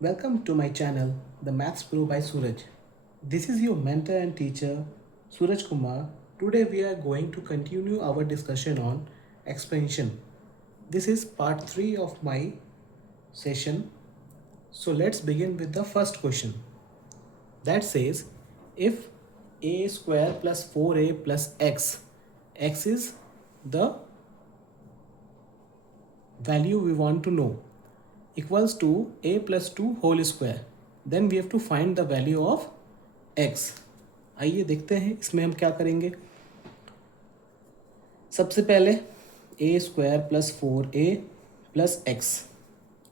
Welcome to my channel, The Maths Pro by Suraj. This is your mentor and teacher, Suraj Kumar. Today we are going to continue our discussion on expansion. This is part 3 of my session. So let's begin with the first question. That says, if a square plus 4a plus x is the value we want to know, equals to a plus 2 whole square, then we have to find the value of x. आइए देखते हैं इसमें हम क्या करेंगे। सबसे पहले a square plus 4a plus x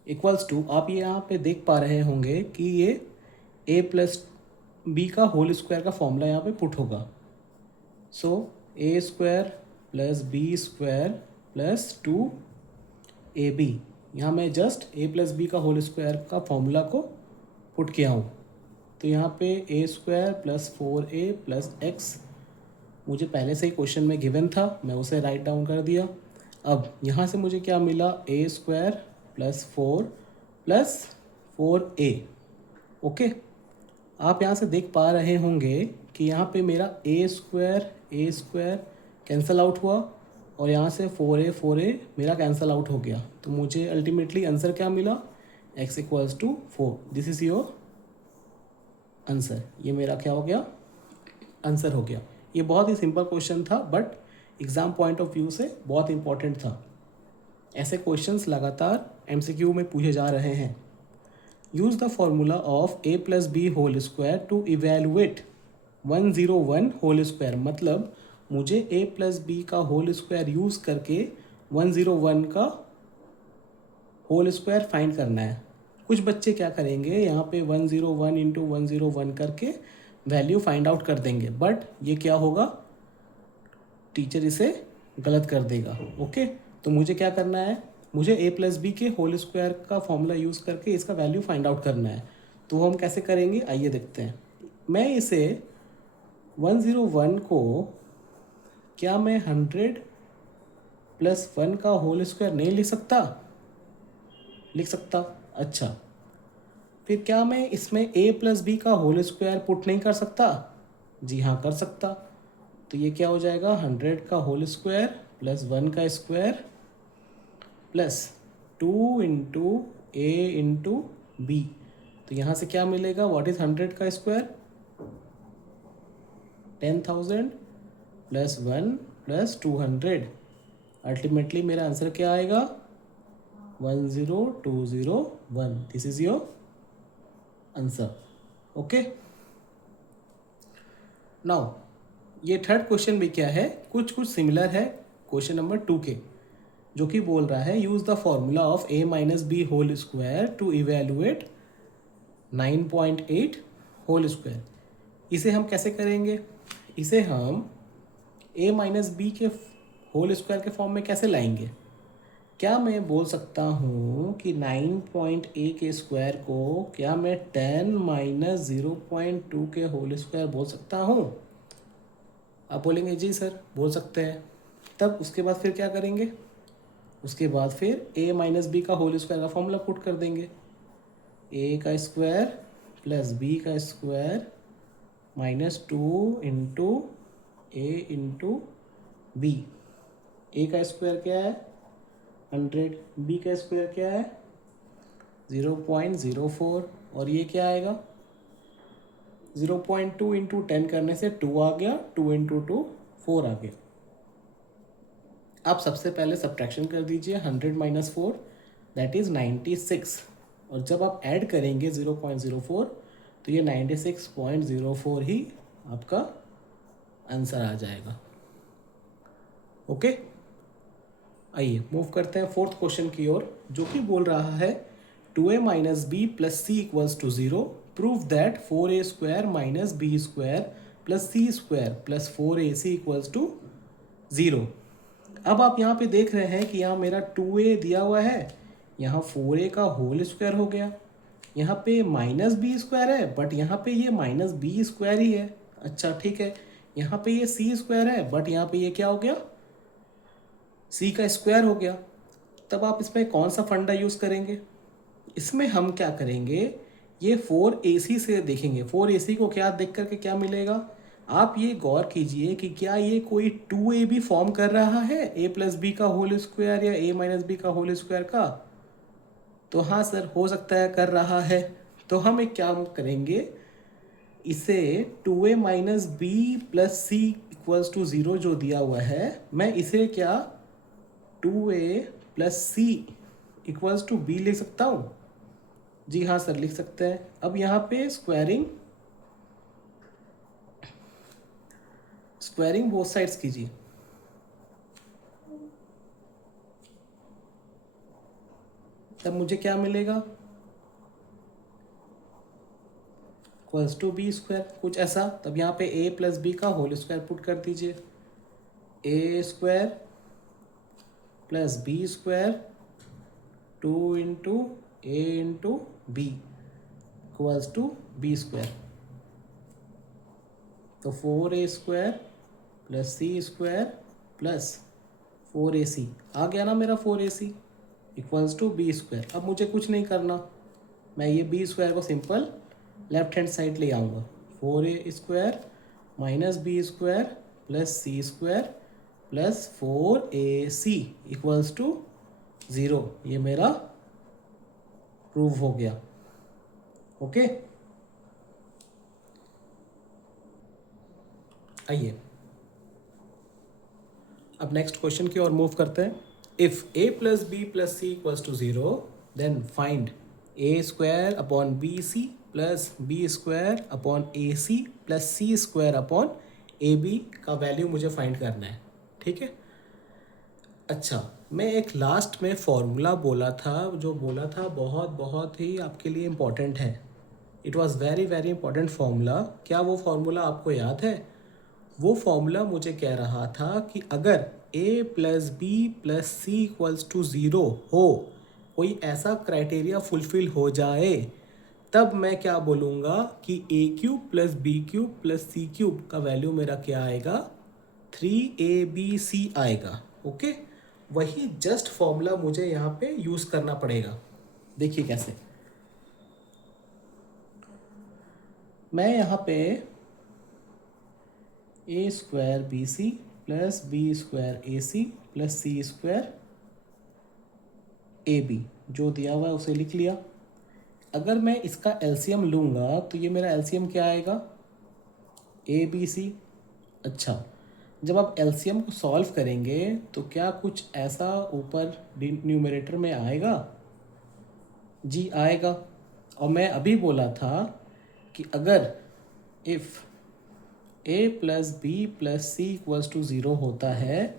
equals to, आप ये यहाँ पे देख पा रहे होंगे कि ये a प्लस बी का होल स्क्वायर का फॉर्मूला यहाँ पे पुट होगा। So a square plus b square plus 2ab, यहाँ मैं जस्ट a प्लस बी का होल स्क्वायर का फॉर्मूला को पुट किया हूँ। तो यहाँ पे a square plus 4a plus x मुझे पहले से ही क्वेश्चन में गिवन था, मैं उसे राइट डाउन कर दिया। अब यहाँ से मुझे क्या मिला, a square plus 4 plus 4a। Okay, आप यहाँ से देख पा रहे होंगे कि यहाँ पे मेरा ए स्क्वायर कैंसल आउट हुआ और यहाँ से 4a मेरा कैंसल आउट हो गया। तो मुझे अल्टीमेटली आंसर क्या मिला, x equals to 4। This is your answer. ये मेरा क्या हो गया, आंसर हो गया। ये बहुत ही सिंपल क्वेश्चन था but exam point of view से बहुत इंपॉर्टेंट था। ऐसे क्वेश्चंस लगातार MCQ में पूछे जा रहे हैं। Use the formula of a plus b whole square to evaluate 101 whole square, मतलब मुझे a प्लस बी का होल स्क्वायर यूज़ करके 101 का होल स्क्वायर फाइंड करना है। कुछ बच्चे क्या करेंगे, यहाँ पे 101 इंटू 101 करके वैल्यू फाइंड आउट कर देंगे, बट ये क्या होगा, टीचर इसे गलत कर देगा। ओके, तो मुझे क्या करना है, मुझे a प्लस बी के होल स्क्वायर का फॉर्मूला यूज़ करके इसका वैल्यू फाइंड आउट करना है। तो वो हम कैसे करेंगे, आइए देखते हैं। मैं इसे 101 को क्या मैं 100 प्लस 1 का होल स्क्वायर नहीं लिख सकता, लिख सकता। अच्छा, फिर क्या मैं इसमें a प्लस बी का होल स्क्वायर पुट नहीं कर सकता, जी हाँ कर सकता। तो ये क्या हो जाएगा, 100 का होल स्क्वायर प्लस 1 का square plus 2 into a into B. तो यहाँ से क्या मिलेगा, व्हाट इज़ 100 का स्क्वायर, 10,000 प्लस 1 प्लस 200। अल्टीमेटली मेरा आंसर क्या आएगा, 10201। This is your answer. Okay, now ये थर्ड क्वेश्चन भी क्या है, कुछ सिमिलर है क्वेश्चन नंबर 2 के, जो कि बोल रहा है use the formula of a minus b whole square to evaluate 9.8 whole square. इसे हम कैसे करेंगे, इसे हम a माइनस बी के होल स्क्वायर के फॉर्म में कैसे लाएंगे। क्या मैं बोल सकता हूँ कि 9.a के स्क्वायर को क्या मैं 10 माइनस 0.2 के होल स्क्वायर बोल सकता हूँ। आप बोलेंगे जी सर बोल सकते हैं। तब उसके बाद फिर क्या करेंगे, उसके बाद फिर a माइनस बी का होल स्क्वायर का फॉर्मूला पुट कर देंगे, a का स्क्वायर प्लस b का square minus 2 into a into B. ए का स्क्वायर क्या है 100, बी का स्क्वायर क्या है 0.04 और ये क्या आएगा 0.2 इंटू 10 करने से 2 आ गया, 2 इंटू 2 4 आ गया। आप सबसे पहले सब्ट्रैक्शन कर दीजिए, 100 माइनस 4 दैट इज़ 96, और जब आप ऐड करेंगे 0.04 तो ये 96.04 ही आपका आंसर आ जाएगा। ओके, आइए मूव करते हैं फोर्थ क्वेश्चन की ओर, जो कि बोल रहा है 2a minus b plus C equals to 0, prove that 4a square minus b square plus c square plus 4ac equals to 0। अब आप यहाँ पे देख रहे हैं कि यहाँ मेरा 2a दिया हुआ है, यहाँ 4a का होल स्क्वायर हो गया, यहाँ पे माइनस बी स्क्वायर है बट यहाँ पे ये माइनस बी स्क्वायर ही है। अच्छा ठीक है, यहाँ पे ये सी स्क्वायर है बट यहाँ पे ये क्या हो गया, सी का स्क्वायर हो गया। तब आप इसमें कौन सा फंडा यूज़ करेंगे, इसमें हम क्या करेंगे, ये 4ac से देखेंगे। 4ac को क्या देख करके क्या मिलेगा, आप ये गौर कीजिए कि क्या ये कोई 2ab फॉर्म कर रहा है, a प्लस बी का होल स्क्वायर या a माइनस बी का होल स्क्वायर का। तो हाँ सर, हो सकता है कर रहा है। तो हम एक क्या करेंगे, इसे 2a minus b plus C equals to 0 जो दिया हुआ है, मैं इसे क्या 2a plus C equals to b लिख सकता हूँ। जी हाँ सर, लिख सकते हैं। अब यहाँ पे स्क्वायरिंग बोथ साइड्स कीजिए। तब मुझे क्या मिलेगा, इक्वल्स टू बी स्क्वायर, कुछ ऐसा। तब यहाँ पे a प्लस बी का होल स्क्वायर पुट कर दीजिए। a square plus b square 2 into a into b equals to b square. तो 4a square plus c square plus 4ac आ गया ना मेरा 4ac equals to b square. अब मुझे कुछ नहीं करना, मैं ये बी स्क्वायर को सिंपल लेफ्ट हैंड साइड ले आऊँगा। 4a square minus b square plus c square plus 4ac equals to 0। ये मेरा प्रूव हो गया। ओके, आइए अब नेक्स्ट क्वेश्चन की ओर मूव करते हैं। If a plus B plus C equals to 0, then find a square upon b c plus b square upon a c plus c square upon a b का value मुझे find करना है। ठीक है। अच्छा, मैं एक लास्ट में फॉर्मूला बोला था, जो बोला था बहुत बहुत ही आपके लिए इम्पोर्टेंट है। It was very very important formula. क्या वो फार्मूला आपको याद है? वो फॉर्मूला मुझे कह रहा था कि अगर a plus B plus C equals to 0 हो, कोई ऐसा क्राइटेरिया फुलफिल हो जाए, तब मैं क्या बोलूँगा कि a cube plus B cube plus C cube का वैल्यू मेरा क्या आएगा, 3abc आएगा। ओके, वही जस्ट फॉर्मूला मुझे यहाँ पे यूज़ करना पड़ेगा। देखिए कैसे, मैं यहाँ पे a square b c plus b square a c plus c square a b जो दिया हुआ है उसे लिख लिया। अगर मैं इसका एलसीएम लूँगा तो ये मेरा एलसीएम क्या आएगा, ए बी सी। अच्छा, जब आप एलसीएम को सॉल्व करेंगे तो क्या कुछ ऐसा ऊपर न्यूमरेटर में आएगा? जी आएगा। और मैं अभी बोला था कि अगर if a plus B plus C equals to 0 होता है,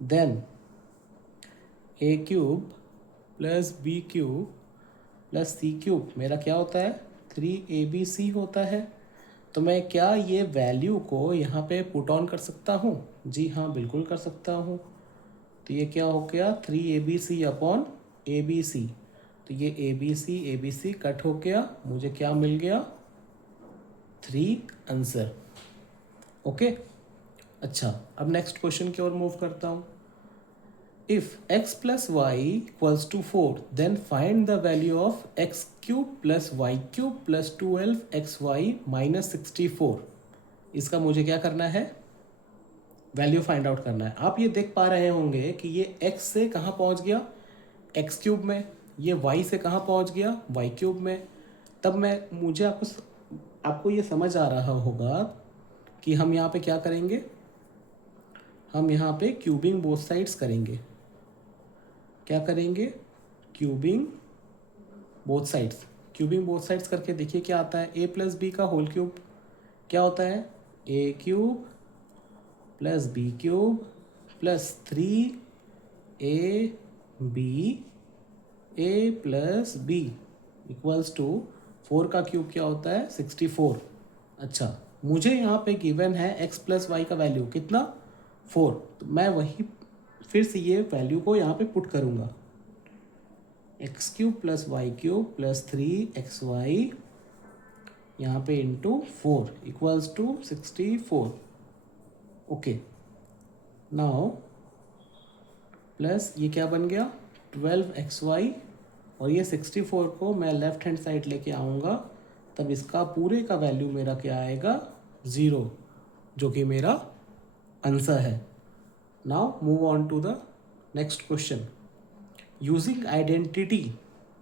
देन ए cube plus B cube plus सी क्यूब मेरा क्या होता है, 3abc होता है। तो मैं क्या ये वैल्यू को यहाँ पे पुट ऑन कर सकता हूँ? जी हाँ, बिल्कुल कर सकता हूँ। तो ये क्या हो गया, 3abc अपॉन abc। तो ये abc कट हो गया, मुझे क्या मिल गया, 3 आंसर। ओके। अच्छा, अब नेक्स्ट क्वेश्चन की ओर मूव करता हूँ। If x plus y equals to 4, then find the value of x cube plus y cube plus 12xy minus 64। इसका मुझे क्या करना है, वैल्यू फाइंड आउट करना है। आप ये देख पा रहे होंगे कि ये x से कहाँ पहुँच गया, x क्यूब में, ये y से कहाँ पहुँच गया, y क्यूब में। तब मैं मुझे आपको ये समझ आ रहा होगा कि हम यहाँ पे क्या करेंगे, हम यहाँ पे क्यूबिंग बोथ साइड्स करेंगे। क्या करेंगे, cubing both sides. Cubing both sides करके देखिए क्या आता है, a प्लस बी का होल क्यूब क्या होता है, a cube plus B cube plus 3ab a plus b equals to 4 का क्यूब क्या होता है, 64। अच्छा, मुझे यहाँ पे गिवन है x प्लस वाई का वैल्यू कितना, 4। तो मैं वही फिर से ये वैल्यू को यहाँ पे पुट करूँगा, x cube plus y cube plus 3xy यहाँ पे into 4 equals to 64। Okay, now plus ये क्या बन गया, 12xy और ये 64 को मैं लेफ्ट हैंड साइड लेके आऊँगा, तब इसका पूरे का वैल्यू मेरा क्या आएगा, 0, जो कि मेरा आंसर है। Now move on to the next question. Using identity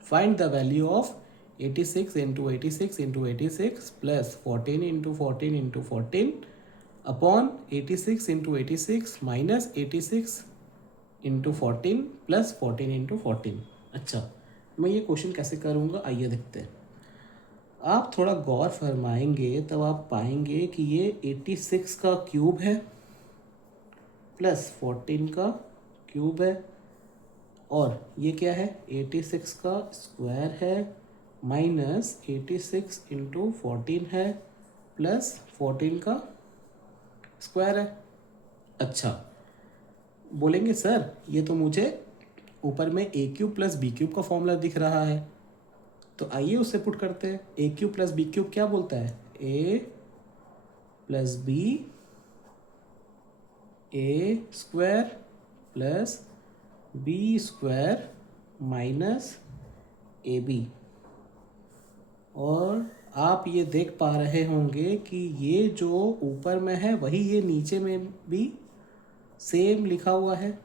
find the value of 86 into 86 into 86 plus 14 into 14 into 14 upon 86 into 86 minus 86 into 14 plus 14 into 14। अच्छा, मैं ये क्वेश्चन कैसे करूँगा, आइए देखते हैं। आप थोड़ा गौर फरमाएंगे तब आप पाएंगे कि ये 86 का क्यूब है प्लस 14 का क्यूब है, और ये क्या है, 86 का स्क्वायर है माइनस 86 इंटू 14 है प्लस 14 का स्क्वायर है। अच्छा, बोलेंगे सर ये तो मुझे ऊपर में a cube plus B cube का फॉर्मूला दिख रहा है, तो आइए उससे पुट करते हैं। A cube plus B cube क्या बोलता है, a plus b a square plus b square minus a b. और आप ये देख पा रहे होंगे कि ये जो ऊपर में है वही ये नीचे में भी सेम लिखा हुआ है।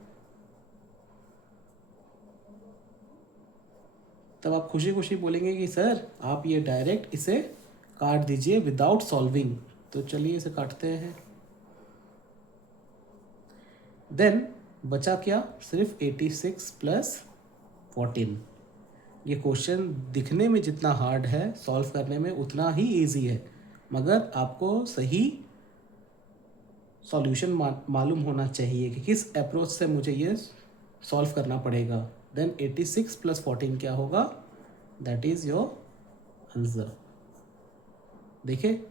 तब आप खुशी खुशी बोलेंगे कि सर आप ये डायरेक्ट इसे काट दीजिए विदाउट सॉल्विंग। तो चलिए इसे काटते हैं। देन बचा क्या, सिर्फ 86 प्लस 14। ये क्वेश्चन दिखने में जितना हार्ड है सॉल्व करने में उतना ही इजी है, मगर आपको सही सॉल्यूशन मालूम होना चाहिए कि किस अप्रोच से मुझे ये सॉल्व करना पड़ेगा। देन 86 प्लस 14 क्या होगा, दैट इज़ योर आंसर। देखिए,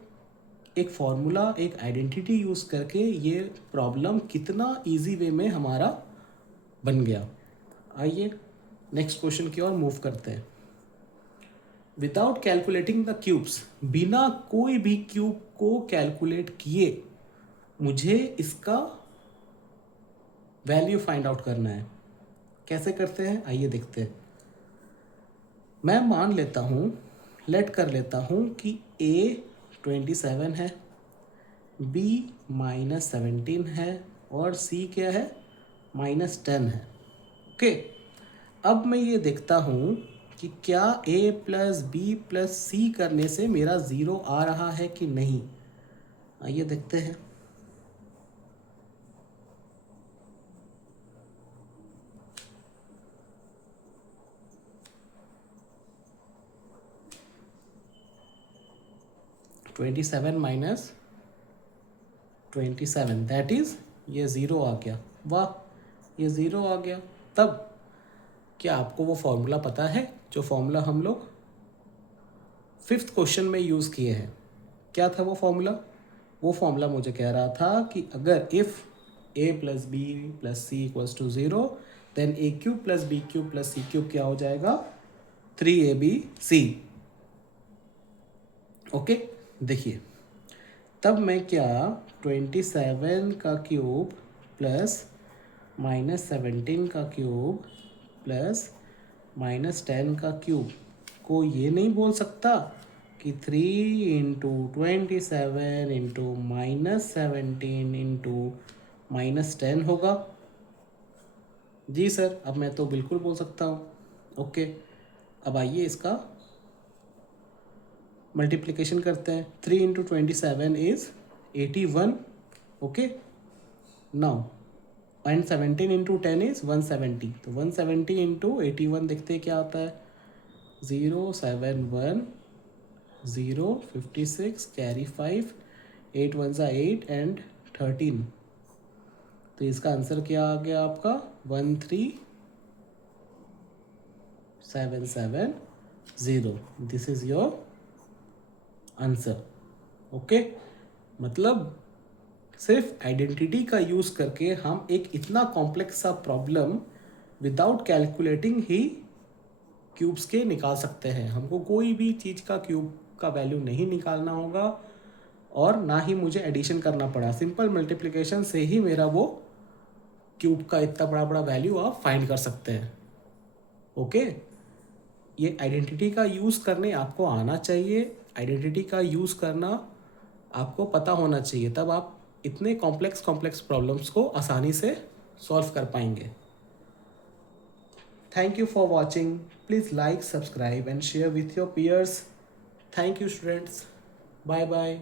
एक फॉर्मूला, एक आइडेंटिटी यूज़ करके ये प्रॉब्लम कितना इजी वे में हमारा बन गया। आइए नेक्स्ट क्वेश्चन की ओर मूव करते हैं। विदाउट कैलकुलेटिंग द क्यूब्स, बिना कोई भी क्यूब को कैलकुलेट किए मुझे इसका वैल्यू फाइंड आउट करना है। कैसे करते हैं, आइए देखते हैं। मैं मान लेता हूँ, लेट कर लेता हूँ कि ए 27 है, बी -17 है और सी क्या है, -10 है। ओके, अब मैं ये देखता हूँ कि क्या ए प्लस बी प्लस सी करने से मेरा 0 आ रहा है कि नहीं। आइए देखते हैं। -27 दैट इज़ ये 0 आ गया। वाह, ये 0 आ गया। तब क्या आपको वो फॉर्मूला पता है जो फॉर्मूला हम लोग 5th क्वेश्चन में यूज़ किए हैं? क्या था वो फॉर्मूला? वो फॉर्मूला मुझे कह रहा था कि अगर if A plus B plus C equals to 0 then A cube plus B cube plus C cube क्या हो जाएगा, 3abc। ओके, देखिए तब मैं क्या 27 का क्यूब प्लस -17 का क्यूब प्लस -10 का क्यूब को ये नहीं बोल सकता कि 3 इंटू 27 इंटू -17 इंटू -10 होगा। जी सर, अब मैं तो बिल्कुल बोल सकता हूँ। ओके, अब आइए इसका मल्टीप्लिकेशन करते हैं। 3 into 27 is 81। Okay, now and 17 into 10 is 170। तो 170 इंटू 81 देखते हैं क्या आता है, 071 0 56 कैरी 5 8 1 ज़ा 8 एंड 13। तो इसका आंसर क्या आ गया आपका, 13770। This is your answer. Okay, मतलब सिर्फ आइडेंटिटी का यूज़ करके हम एक इतना कॉम्प्लेक्स सा प्रॉब्लम विदाउट कैलकुलेटिंग ही क्यूब्स के निकाल सकते हैं। हमको कोई भी चीज़ का क्यूब का वैल्यू नहीं निकालना होगा और ना ही मुझे एडिशन करना पड़ा। सिंपल मल्टीप्लिकेशन से ही मेरा वो क्यूब का इतना बड़ा बड़ा वैल्यू आप फाइंड कर सकते हैं। ओके, ये आइडेंटिटी का यूज़ करने आपको आना चाहिए, आइडेंटिटी का यूज़ करना आपको पता होना चाहिए, तब आप इतने कॉम्प्लेक्स प्रॉब्लम्स को आसानी से सॉल्व कर पाएंगे। Thank you for watching. Please like, subscribe and share with your peers. Thank you, students. Bye bye.